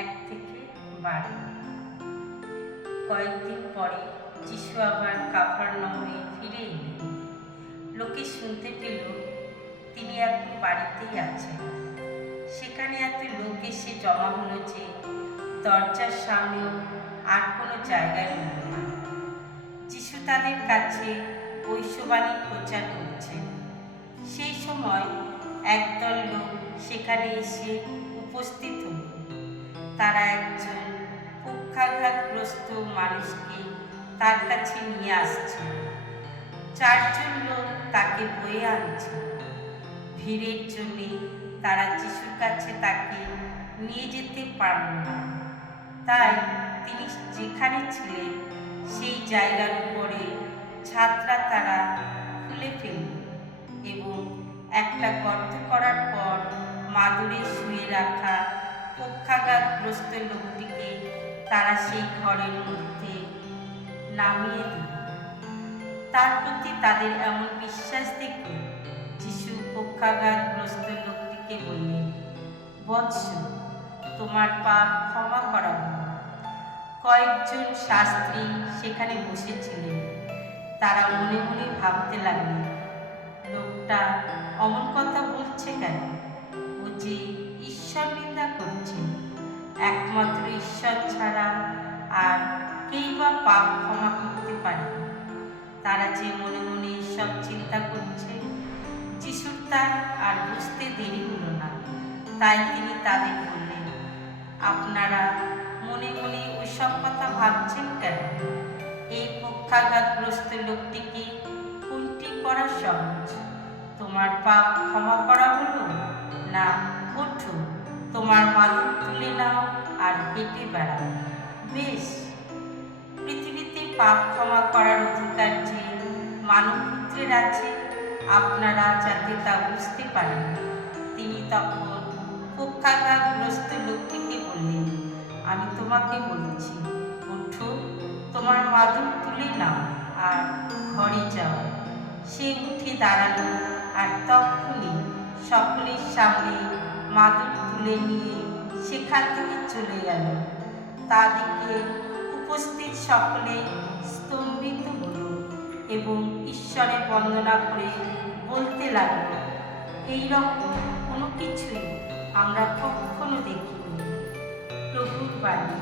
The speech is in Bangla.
এক থেকে বারো। কয়েকদিন পরে যিশু আবার কাফার নহরে ফিরে এলেন। লোকে শুনতে পেল তিনি এখন বাড়িতেই আছেন। সেখানে এত লোক এসে জমা হলো যে দরজার সামনেও আর কোনো জায়গা রইল যিশু তাদের কাছে ঐশ্ববাণী প্রচার করছেন। সেই সময় একদল সেখানে এসে উপস্থিত হল। তারা একজন পক্ষাঘাতগ্রস্ত মানুষকে তার কাছে নিয়ে আসছে। চারজন লোক তাকে বয়ে আনছে। ভিড়ের জন্যে তারা যিশুর কাছে তাকে নিয়ে যেতে পারল না। তাই তিনি যেখানে ছিলেন, সেই জায়গার উপরে ছাত্রা তারা খুলে ফেলল এবং একটা গর্ত করার পর মাদুরে শুয়ে রাখা পক্ষাঘাতগ্রস্ত লোকটিকে তারা সেই ঘরের মধ্যে নামিয়ে দিল। তার প্রতি তাদের এমন বিশ্বাস দেখে যিশু পক্ষাঘাতগ্রস্ত লোকটিকে বললেন বৎস, তোমার পাপ ক্ষমা করা কয়েকজন শাস্ত্রী সেখানে বসেছিলেন। তারা মনে মনে ভাবতে লাগলেন, লোকটা অমন কথা বলছে কেন? যে ঈশ্বর নিন্দা করছে একমাত্র ঈশ্বর ছাড়া আর কেই বা পাপ ক্ষমা করতে পারে। তারা যে মনে মনে সব চিন্তা করছে, যিশুর তা আর বুঝতে দেরি হলো না। তাই তিনি তাদের বললেন, আপনারা মনে মনে ওইসব কথা ভাবছেন কেন? এই পক্ষাঘাতগ্রস্ত লোকটিকে কোনটি করা সহজ। তোমার পাপ ক্ষমা করা হলো? তোমার মাদুর তুলে নাও আর হেঁটে বেড়াও। বেশ, পৃথিবীতে পাপ ক্ষমা করার অধিকার যে মানবপুত্রের আছে, আপনারা যাতে তা বুঝতে পারেন। তিনি তখন পক্ষাঘাতগ্রস্ত লোকটিকে বললেন, আমি তোমাকে বলছি, ওঠো, তোমার মাদুর তুলে নাও আর ঘরে যাও। সে উঠে দাঁড়াল আর তখনই সকলের সামনে মাদুর তুলে নিয়ে সেখান থেকে চলে গেল। তা দেখে উপস্থিত সকলে স্তম্ভিত হল এবং ঈশ্বরের বন্দনা করে বলতে লাগল, এইরকম কোনো কিছুই আমরা কখনো দেখিনি। প্রভুর বাণী।